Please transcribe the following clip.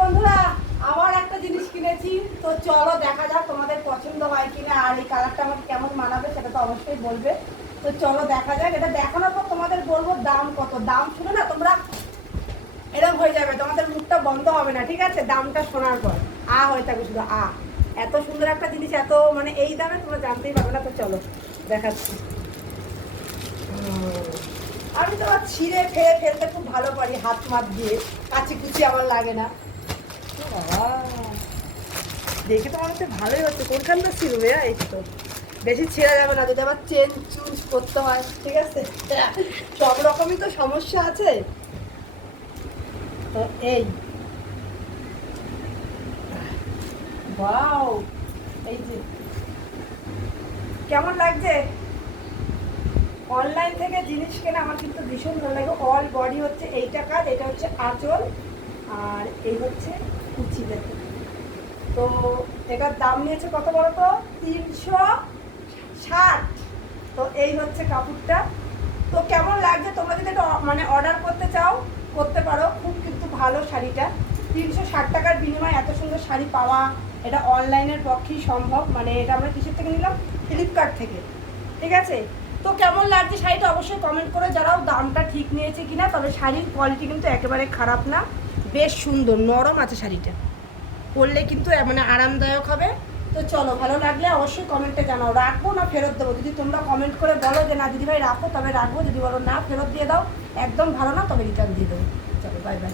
বন্ধুরা আবার একটা জিনিস কিনেছি, তো চলো দেখা যাক তোমাদের পছন্দ হয় কিনা, আর এই কালারটা আমাকে কেমন মানাবে সেটা তো অবশ্যই বলবে। তো চলো দেখা যাক, এটা দেখানোর পর তোমাদের বলবো দাম কত। দাম শুনে না তোমরা এরকম হয়ে যাবে, তোমাদের মুখটা বন্ধ হবে না, ঠিক আছে? দামটা শোনার পর হয়ে থাকবে শুধু এত সুন্দর একটা জিনিস, এত মানে এই দামে তোমরা জানতেই পারবে না। তো চলো দেখাচ্ছি। আমি তো ছিঁড়ে ফেলে ফেলতে খুব ভালো পারি, হাত মাত দিয়ে কাচি কুচি আমার লাগে না। বাবা দেখে তো আমার হচ্ছে ভালোই হচ্ছে। কোনখানটা ছিঁড়বে? এই তো বেশি ছেঁড়া যাবে না, যদি আবার চেঞ্জ চুজ করতে হয়, ঠিক আছে? সব রকমই তো সমস্যা আছে। তো এই ওয়াও, এই যে কেমন লাগছে? অনলাইন থেকে জিনিস কেনা আমার কিন্তু ভীষণ ভালো লাগে। অল বডি হচ্ছে এইটা কাজ, এটা হচ্ছে আঁচল, আর এই হচ্ছে কুচি। দেখো তো এটার দাম নিয়েছে কত বলো তো? 360। তো এই হচ্ছে কাপড়টা। তো কেমন লাগছে? তোমরা যদি এটা মানে অর্ডার করতে চাও করতে পারো, খুব কিন্তু ভালো শাড়িটা। 360 টাকার বিনিময়ে এত সুন্দর শাড়ি পাওয়া এটা অনলাইনের পক্ষেই সম্ভব। মানে এটা আমরা কিসের থেকে নিলাম? ফ্লিপকার্ট থেকে, ঠিক আছে? তো কেমন লাগছে শাড়িটা অবশ্যই কমেন্ট করে জানাও। দামটা ঠিক নিয়েছে কিনা। তবে শাড়ির কোয়ালিটি কিন্তু একেবারে খারাপ না, বেশ সুন্দর নরম আছে শাড়িটা, পরলে কিন্তু মানে আরামদায়ক হবে। তো চলো, ভালো লাগলে অবশ্যই কমেন্টে জানাও। রাখবো না ফেরত দেবো? যদি তোমরা কমেন্ট করে বলো যে না দিদিভাই রাখো, তবে রাখবো। যদি বলো না ফেরত দিয়ে দাও, একদম ভালো না, তবে রিটার্ন দিয়ে দেবো। চলো বাই বাই।